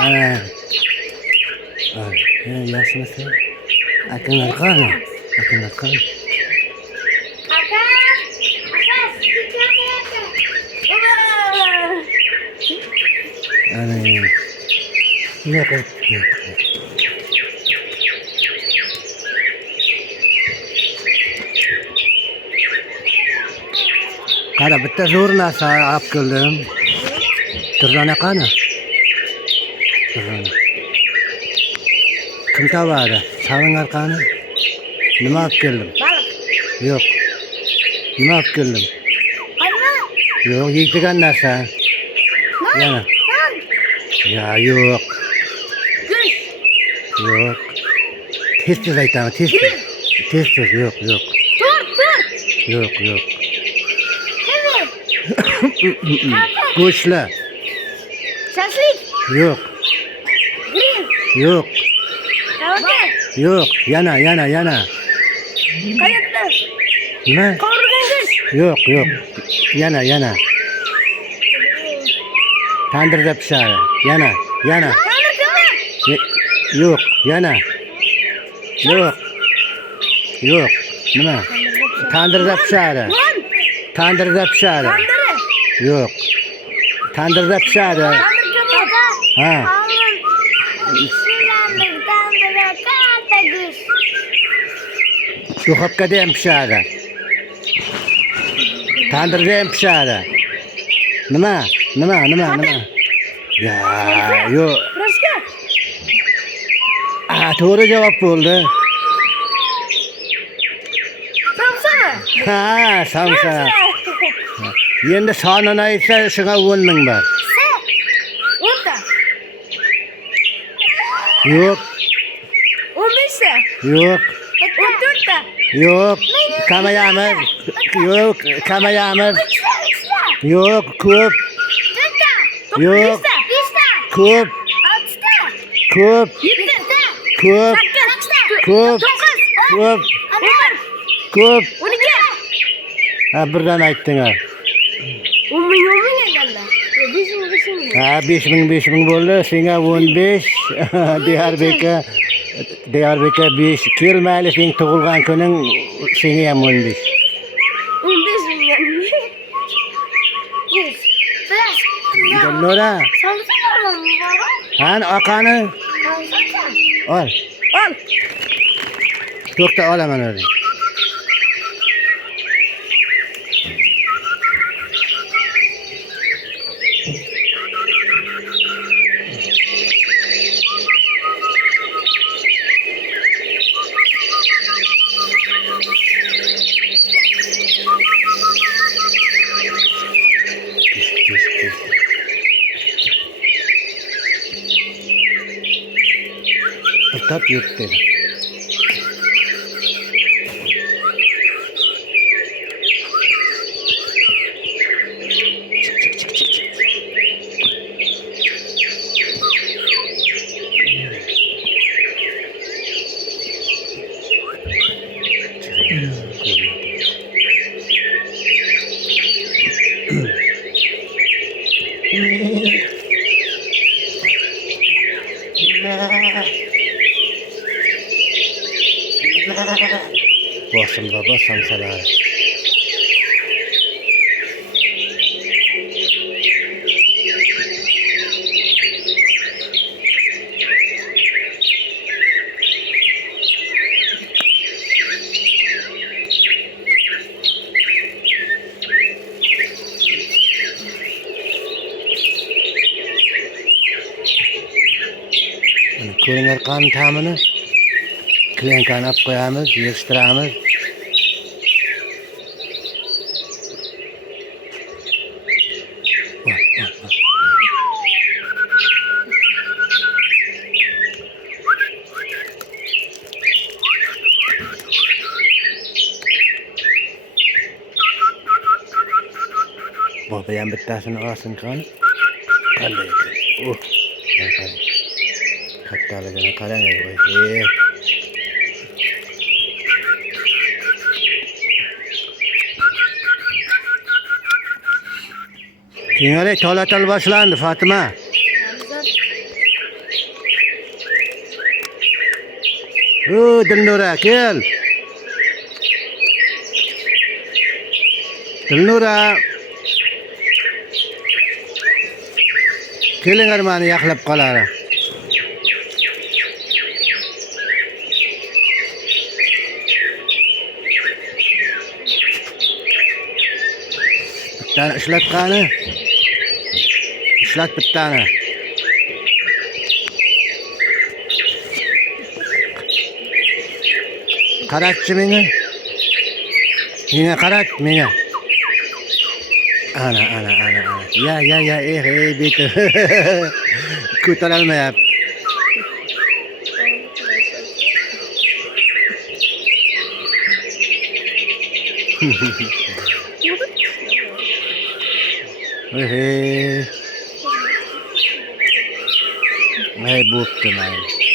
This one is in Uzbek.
Ana. Ay, yaşmasın. Akınlar qani? Akınlar qani? Aka, süt yapayapti. Ana. Ne qilib? Qara bitta zo'r narsa olib keldim. Turrona qani? Turrona. Kim tavadi? Savinglar qani? Nima olib keldim? Baliq. Yo'q. Nima olib keldim? Hayvon. Yo'q, yeydigan narsa. Yana. Non. Ya yo'q. Go'sht. Yo'q. Tez aytaman, tez. Tez, yo'q. Tort. Yo'q. Kemir. Go'shtli. Shashlik. Yo'q. Grill. Yo'q. Tavakkal. Yo'q. Yana. Qayoqda? Nima? Qovurgan go'sht. Yo'q. Yana. Tandirda pishadi. Yana. Tandir kemir. Yo'q. Yana. Yo'q. Nima? Tandirda pishadi. Non. Tandirda pishadi. Tandiri. Yo'q. Tandirda pishadi. Tandir kemir. Ha. Tandiri katta go'sht. Duxovkada ham pishadi. Tandirda ham pishadi. Nima? Ya, yo'q. Proshka. To'g'ri javob bo'ldi. Samsami? Ha, samsa. Endi sonini aytsa, shunga 10 ming bor. O'nta. Yo'q. 15ta. Yo'q. 14ta. Yo'q. Kamayamiz. Yo'q, kamayamiz. Yo'q, ko'p. 4ta. Yo'q. 5ta. Ko'p. 6ta. Ko'p. 7ta. Ko'p. 8ta. Ko'p. 9. Ko'p. 12. Ha, birdan aytdingiz. 10 ming eganda. 5 ming. Ha, 5 ming bo'ldi. Senga 15. Diyarbekir 5. Kelmayli sen tug'ilgan kuning, senga ham 15. 15 ming. Yes. Nora, Samsa bormi baba? han oqani Samsa. ol. To'xta, olaman o'zim. Tap yurt dedi. Boshim baba samsalar. Ko'ringlar qani ta'mini. Klenkani olib qo'yamiz, yig'ishtiramiz. Baba ham bittasini olsin qani. Qanday ekan? Kattaligini qarang, voy. Kengare to'latal boshlandi Fatima. Dilnura kel. Dilnura. Kelingar mani yaxlab qolar. Bittani ishlatqani. Ishlat bittani. Qaratchi meni. Menga qarat, menga. Ana. Ya, beti. Ko'tarolmayapti. Hey, bo'pti mayli.